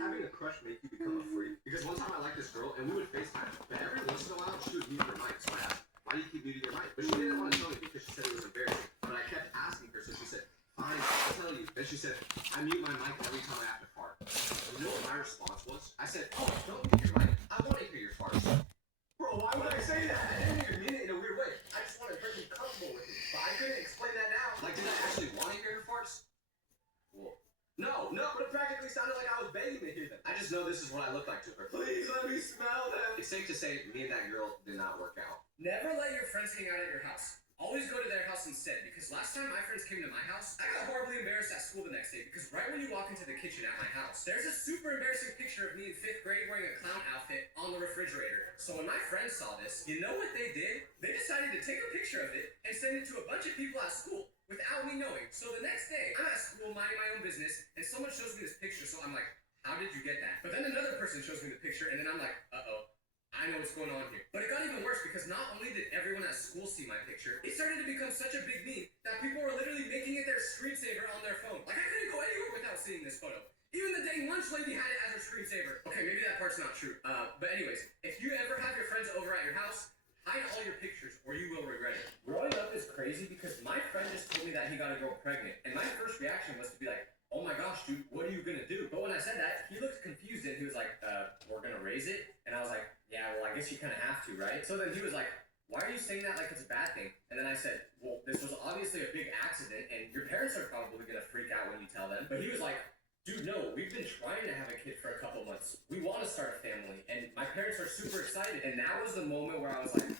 having a crush make you become a freak? Because one time I liked this girl and we would FaceTime, but every once in a while she would mute her mic. So I asked, why do you keep muting your mic? But she didn't want to tell me because she said it was embarrassing. But I kept asking her, so she said, fine, I'll tell you. Then she said, I mute my mic every time I have to fart. You know what my response was? I said, oh, don't mute your mic. I want to hear your farts. Bro, why would I say that? I didn't even mean it in a weird way. I just wanted her to be comfortable with me. But I couldn't explain that now. Like, did I actually want to hear her farts? Well, no, but it practically sounded like I was begging to hear them. I just know this is what I look like to her. Please let me smell them. It's safe to say me and that girl did not work out. Never let your friends hang out at your house. Always go to their house instead, because last time my friends came to my house, I got horribly embarrassed at school the next day, because right when you walk into the kitchen at my house, there's a super embarrassing picture of me in 5th grade wearing a clown outfit on the refrigerator. So when my friends saw this, you know what they did? They decided to take a picture of it and send it to a bunch of people at school without me knowing. So the next day, I'm at school minding my own business, and someone shows me this picture, so I'm like, how did you get that? But then another person shows me the picture, and then I'm like, uh-oh. I know what's going on here. But it got even worse because not only did everyone at school see my picture, it started to become such a big meme that people were literally making it their screensaver on their phone. Like, I couldn't go anywhere without seeing this photo. Even the dang lunch lady had it as her screensaver. Okay, maybe that part's not true. But anyways, if you ever have your friends over at your house, hide all your pictures or you will regret it. Growing up is crazy because my friend just told me that he got a girl pregnant. And my first reaction was to be like, oh my gosh, dude, what are you gonna do? But when I said that, he looked confused and he was like, we're gonna raise it? And I was like, yeah, well, I guess you kind of have to, right? So then he was like, why are you saying that like it's a bad thing? And then I said, well, this was obviously a big accident and your parents are probably gonna freak out when you tell them. But he was like, dude, no, we've been trying to have a kid for a couple months. We want to start a family and my parents are super excited. And that was the moment where I was like,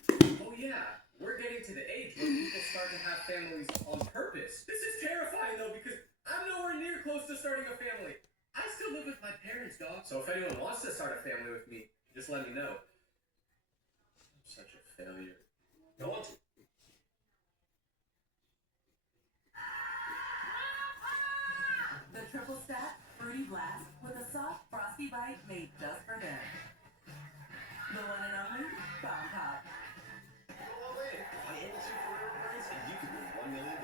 oh yeah, we're getting to the age where people start to have families on purpose. This is terrifying though because I'm nowhere near close to starting a family. I still live with my parents, dog. So if anyone wants to start a family with me, just let me know. I'm such a failure. No one. The triple stack fruity blast with a soft frosty bite made just for them. The one and only Bomb Pop. Go all in. Buy any 2 forever brands and you can win $1 million.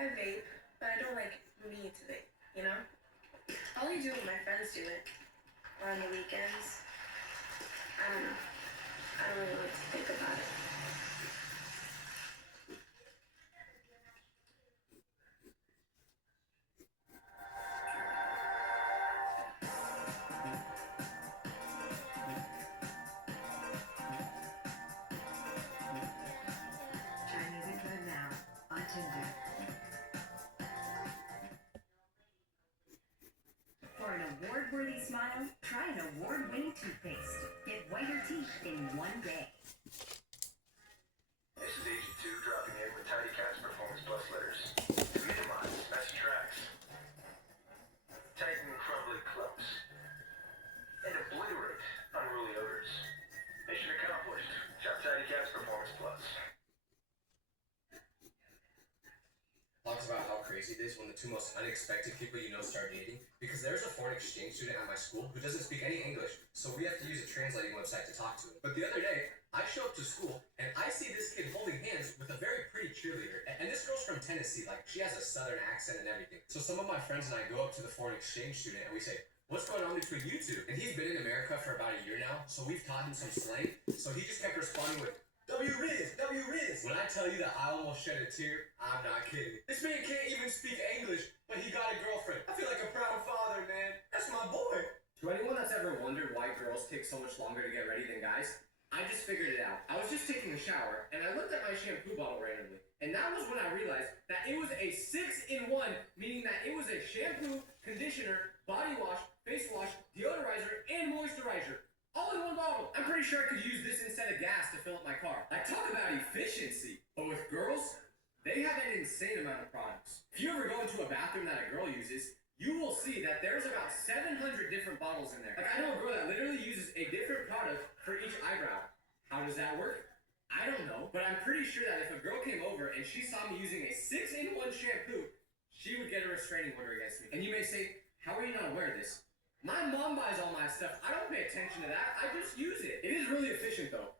I vape, but I don't like me to vape, you know? I only do it when my friends do it. Or on the weekends. I don't know. I don't really like to think about it. Chinese and good now on Tinder. For an award-worthy smile, try an award-winning toothpaste. Get whiter teeth in one day. This is AG2 dropping in with Tidy Cats Performance Plus letters. To minimize messy tracks, tighten crumbly clumps, and obliterate unruly odors. Mission accomplished. Shop Tidy Cats Performance Plus. Talks about how crazy it is when the 2 most unexpected people you know start dating. Because there's a foreign exchange student at my school who doesn't speak any English, so we have to use a translating website to talk to him. But the other day, I show up to school and I see this kid holding hands with a very pretty cheerleader. And this girl's from Tennessee, like she has a southern accent and everything. So some of my friends and I go up to the foreign exchange student and we say, what's going on between you two? And he's been in America for about a year now, so we've taught him some slang. So he just kept responding with, W-Riz, W-Riz. When I tell you that I almost shed a tear, I'm not kidding. This man can't even speak English, but he got a girlfriend. I feel like a proud father, man. That's my boy. To anyone that's ever wondered why girls take so much longer to get ready than guys, I just figured it out. I was just taking a shower, and I looked at my shampoo bottle randomly. And that was when I realized that it was a 6-in-1, meaning that it was a shampoo, conditioner, body wash, face wash, deodorizer, and moisturizer. All in one bottle. I'm pretty sure I could use this instead of gas to fill up my car. Like, talk about efficiency. But with girls, they have an insane amount of products. If you ever go into a bathroom that a girl uses, you will see that there's about 700 different bottles in there. Like, I know a girl that literally uses a different product for each eyebrow. How does that work? I don't know. But I'm pretty sure that if a girl came over and she saw me using a 6-in-1 shampoo, she would get a restraining order against me. And you may say, how are you not aware of this? My mom buys all my stuff. I don't pay attention to that. I just use it. It is really efficient, though.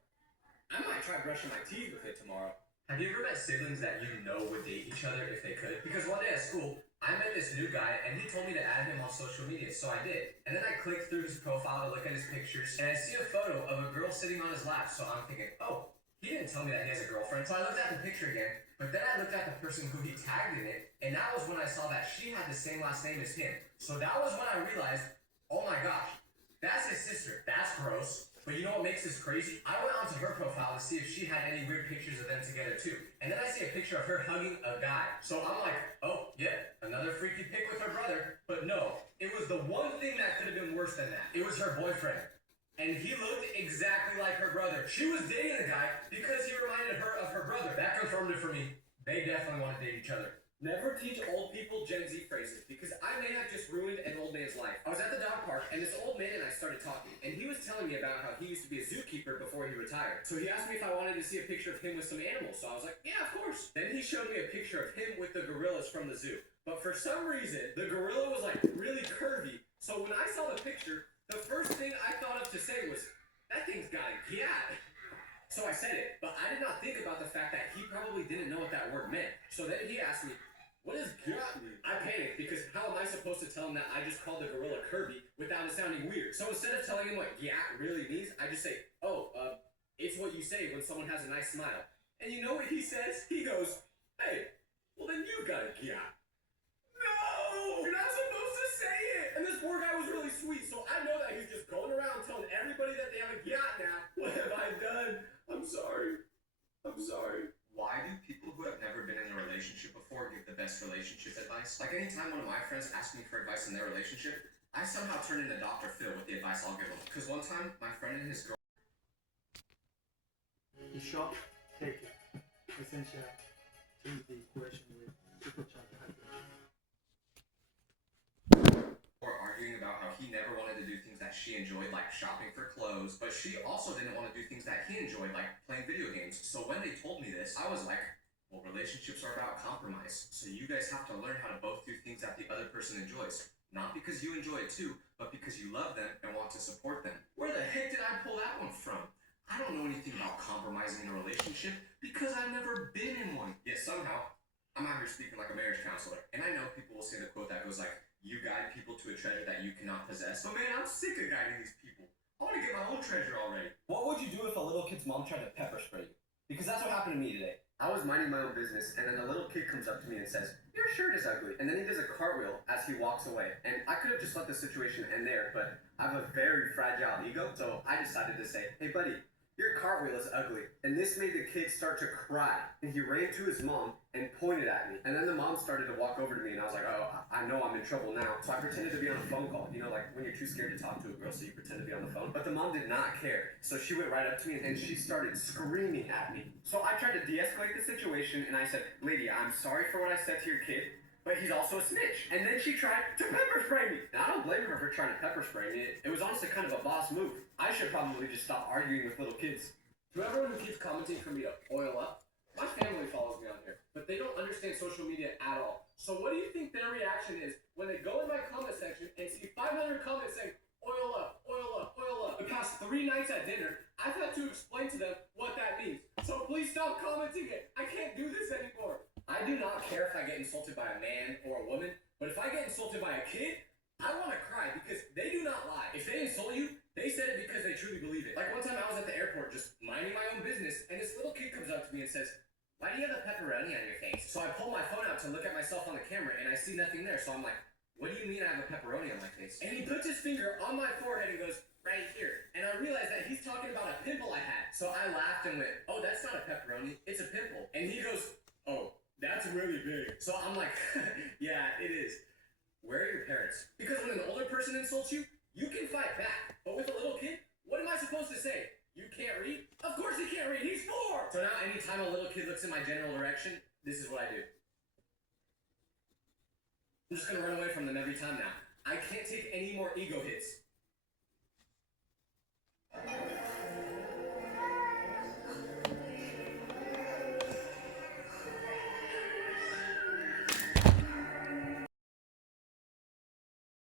I might try brushing my teeth with it tomorrow. Have you ever met siblings that you know would date each other if they could? Because one day at school, I met this new guy and he told me to add him on social media, so I did. And then I clicked through his profile to look at his pictures and I see a photo of a girl sitting on his lap, so I'm thinking, oh, he didn't tell me that he has a girlfriend. So I looked at the picture again, but then I looked at the person who he tagged in it, and that was when I saw that she had the same last name as him. So that was when I realized, oh my gosh, that's his sister. That's gross. But you know what makes this crazy? I went onto her profile to see if she had any weird pictures of them together too. And then I see a picture of her hugging a guy. So I'm like, oh, yeah, another freaky pic with her brother. But no, it was the one thing that could have been worse than that. It was her boyfriend. And he looked exactly like her brother. She was dating a guy because he reminded her of her brother. That confirmed it for me. They definitely want to date each other. Never teach old people Gen Z phrases because I may have just ruined an old man's life. I was at the dog park and this old man and I started talking and he was telling me about how he used to be a zookeeper before he retired. So he asked me if I wanted to see a picture of him with some animals. So I was like, yeah, of course. Then he showed me a picture of him with the gorillas from the zoo. But for some reason, the gorilla was like really curvy. So when I saw the picture, the first thing I thought of to say was, that thing's got a gat. So I said it, but I did not think about the fact that he probably didn't know what that word meant. So then he asked me, what does gat mean? I panicked because how am I supposed to tell him that I just called the gorilla curvy without it sounding weird? So instead of telling him what gat really means, I just say, it's what you say when someone has a nice smile. And you know what he says? He goes, hey, well then you got a gat. No! You're not supposed to say it! And this poor guy was really sweet, so I know that he's just going around telling everybody that they have a gat now. What have I done? I'm sorry. I'm sorry. Why do people who have never been in a relationship before give the best relationship advice? Like anytime one of my friends asks me for advice in their relationship, I somehow turn into Dr. Phil with the advice I'll give them. Because one time, my friend and his girl... The short take essential change the equation with supercharged hydrogen. Or arguing about how he never wanted to do things that she enjoyed, like shopping for clothes, but she also didn't want to do things that he enjoyed, like playing video games. So when they told me this, I was like, well, relationships are about compromise. So you guys have to learn how to both do things that the other person enjoys. Not because you enjoy it too, but because you love them and want to support them. Where the heck did I pull that one from? I don't know anything about compromising in a relationship because I've never been in one. Yet somehow, I'm out here speaking like a marriage counselor. And I know people will say the quote that goes like, you guide people to a treasure that you cannot possess. But man, I'm sick of guiding these people. I want to get my own treasure already. What would you do if a little kid's mom tried to pepper spray you? Because that's what happened to me today. I was minding my own business, and then a little kid comes up to me and says, your shirt is ugly. And then he does a cartwheel as he walks away. And I could have just let the situation end there, but I have a very fragile ego, so I decided to say, hey buddy, your cartwheel is ugly. And this made the kid start to cry. And he ran to his mom and pointed at me. And then the mom started to walk over to me and I was like, oh, I know I'm in trouble now. So I pretended to be on a phone call. You know, like when you're too scared to talk to a girl, so you pretend to be on the phone. But the mom did not care. So she went right up to me and she started screaming at me. So I tried to de-escalate the situation and I said, lady, I'm sorry for what I said to your kid, but he's also a snitch. And then she tried to pepper spray me. Now, I don't blame her for trying to pepper spray me. It was honestly kind of a boss move. I should probably just stop arguing with little kids. To everyone who keeps commenting for me to oil up, my family follows me on here, but they don't understand social media at all. So what do you think their reaction is when they go in my comment section and see 500 comments saying, oil up, oil up, oil up? The past 3 nights at dinner, I've had to explain to them what that means. So please stop commenting it. I can't do this anymore. I do not care if I get insulted by a man or a woman, but if I get insulted by a kid, I want to cry because they do not lie. If they insult you, they said it because they truly believe it. Like one time I was at the airport just minding my own business and this little kid comes up to me and says, why do you have a pepperoni on your face? So I pull my phone out to look at myself on the camera and I see nothing there. So I'm like, what do you mean I have a pepperoni on my face? And he puts his finger on my forehead and goes, right here. And I realized that he's talking about a pimple I had. So I laughed and went, oh, that's not a pepperoni, it's a pimple. And he goes, oh, that's really big. So I'm like, yeah, it is. Where are your parents? Because when an older person insults you, you can fight back. But with a little kid, what am I supposed to say? You can't read? Of course he can't read, he's 4! So now anytime a little kid looks in my general direction, this is what I do. I'm just gonna run away from them every time now. I can't take any more ego hits.